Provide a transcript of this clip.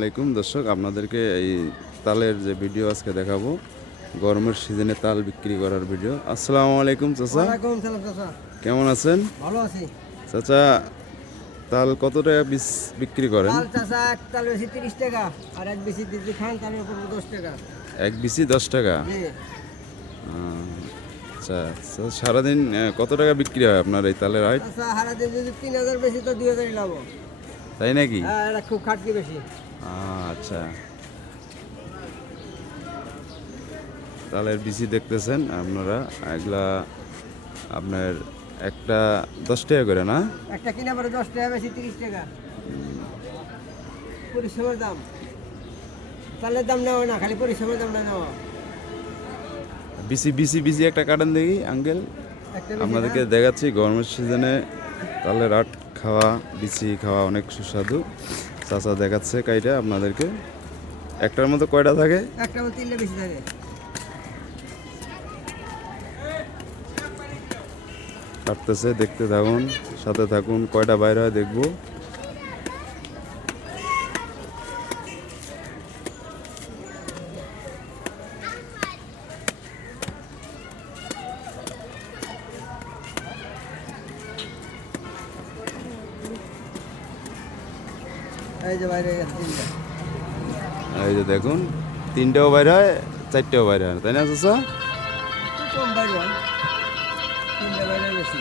আলাইকুম দর্শক, আপনাদেরকে এই তালের যে ভিডিও আজকে দেখাবো, গরমের সিজনে তাল বিক্রি করার ভিডিও। আসসালামু আলাইকুম চাচা, ওয়ালাইকুম সালাম চাচা। কেমন আছেন? ভালো আছি। চাচা, তাল কত টাকা পিস বিক্রি করেন? তাল চাচা এক তাল বেশি 30 টাকা, আর এক বেশি যদি খান তাহলে পড়বে 10 টাকা। এক বিসি 10 টাকা। জি। আচ্ছা আচ্ছা, সারাদিন কত টাকা বিক্রি হয় আপনার এই তালের আইট? চাচা হারাতে যদি 3000 বেশি তো 2000 লাভ। তাই নাকি? হ্যাঁ, এটা খুব খাটকি বেশি। আচ্ছা, তালের বিসি দেখতেছেন আপনারা, এগুলা আপনার একটা 10 টাকা করে না? একটা কিনে পরে 10 টাকা বেশি 30 টাকা। পরিশ্রমের দাম। তালের দাম নেওয়া না, খালি পরিশ্রমের দামটা নেওয়া। বিসি বিসি বিসি একটা কাটান দেখি আঙ্কেল, একটা বেশি আপনাদেরকে দেখাচ্ছি গরমের সিজনে তালের আট খাওয়া, বিচি খাওয়া অনেক সুস্বাদু। চাচা দেখাচ্ছে কাইটা আপনাদেরকে। একটার মতো কয়টা থাকে? না, একটা মতো 3টা বেশি থাকে। কাটতেছে, দেখতে থাকুন, সাথে থাকুন, কয়টা বাইরে হয় দেখবো। এই যে বাইরে গেছে 3টা। এই যে দেখুন, 3টাও বাইরে হয়, 4টাও বাইরে হয়, তাই না চাচা? একটু কম বাইরে হয়। 3টা বাইরে বেশি।